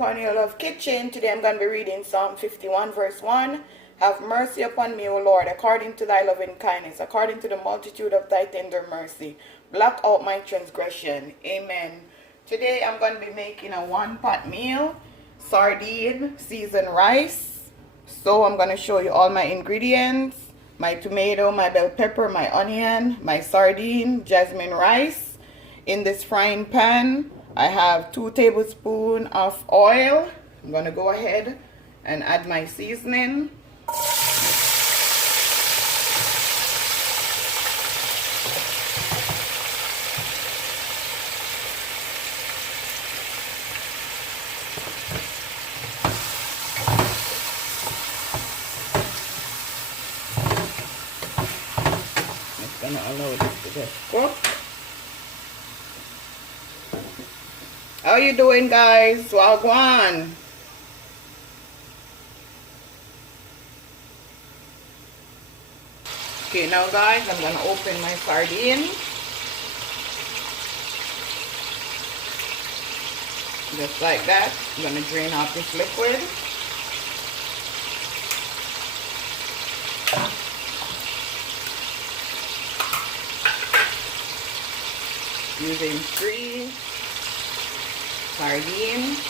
Cornelialove Kitchen. Today I'm going to be reading Psalm 51 verse 1. Have mercy upon me, O Lord, according to thy loving kindness, according to the multitude of thy tender mercy. Blot out my transgression. Amen. Today I'm going to be making a one-pot meal, sardine seasoned rice. So I'm going to show you all my ingredients, my tomato, my bell pepper, my onion, my sardine, jasmine rice. In this frying pan, I have 2 tablespoons of oil. I'm going to go ahead and add my seasoning. Just going to allow this to just cook. How you doing, guys? Wagwan. Okay, now guys, I'm gonna open my sardine. Just like that. I'm gonna drain off this liquid. Using 3 sardines.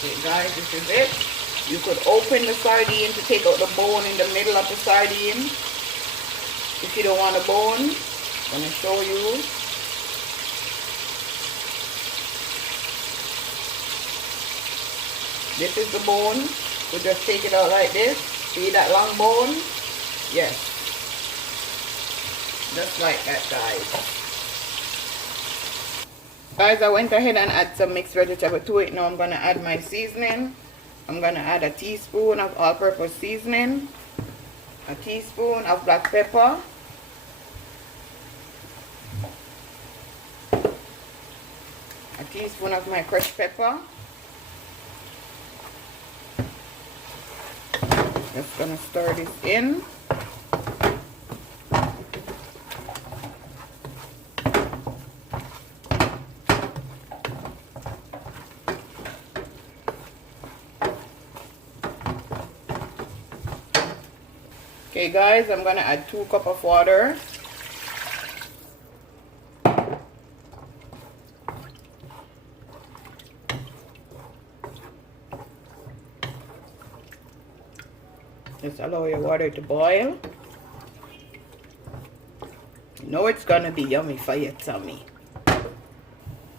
Okay guys, this is it. You could open the sardine to take out the bone in the middle of the sardine. If you don't want a bone, I'm going to show you. This is the bone. So just take it out like this. See that long bone? Yes. Just like that, guys. Guys, I went ahead and add some mixed vegetable to it. Now I'm going to add my seasoning. I'm going to add a teaspoon of all-purpose seasoning, a teaspoon of black pepper, a teaspoon of my crushed pepper. Just going to stir this in. Okay guys, I'm gonna add 2 cups of water. Just allow your water to boil. You know it's gonna be yummy for your tummy.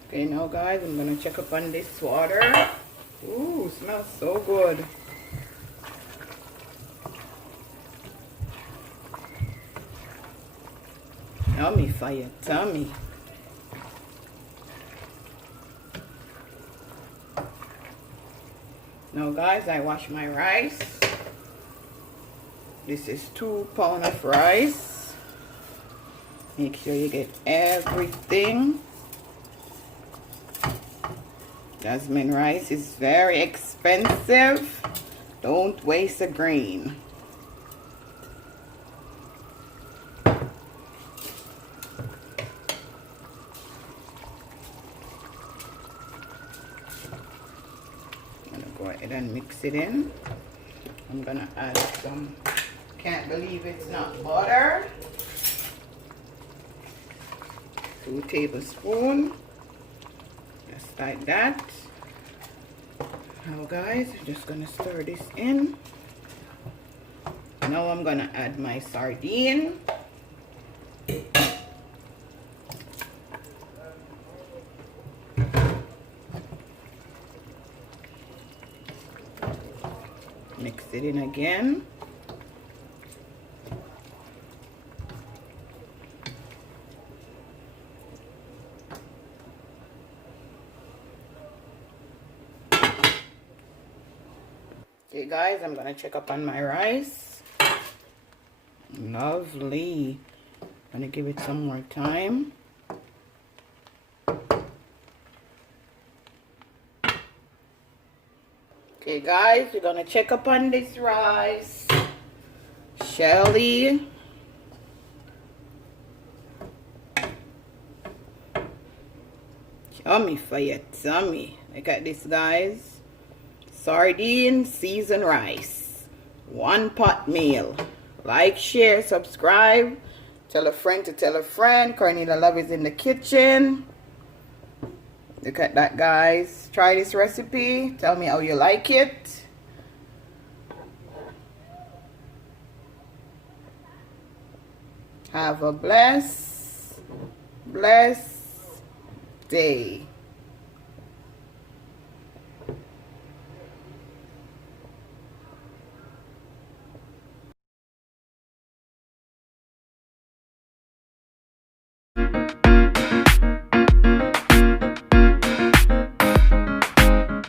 Okay, now guys, I'm gonna check up on this water. Ooh, smells so good. Yummy for your tummy. Now guys, I wash my rice. This is 2 pounds of rice. Make sure you get everything. Jasmine rice is very expensive. Don't waste a grain. Go ahead and mix it in. I'm gonna add some, can't believe it's not butter, 2 tablespoons, just like that. Now guys, I'm just gonna stir this in. Now I'm gonna add my sardine. Mix it in again. Okay guys, I'm gonna check up on my rice. Lovely. I'm gonna give it some more time. Okay guys, we're gonna check up on this rice. Shelly. Yummy for your tummy. Look at this guys. Sardine seasoned rice. 1 pot meal. Like, share, subscribe. Tell a friend to tell a friend. Cornelia Love is in the kitchen. Look at that guys. Try this recipe. Tell me how you like it. Have a blessed day.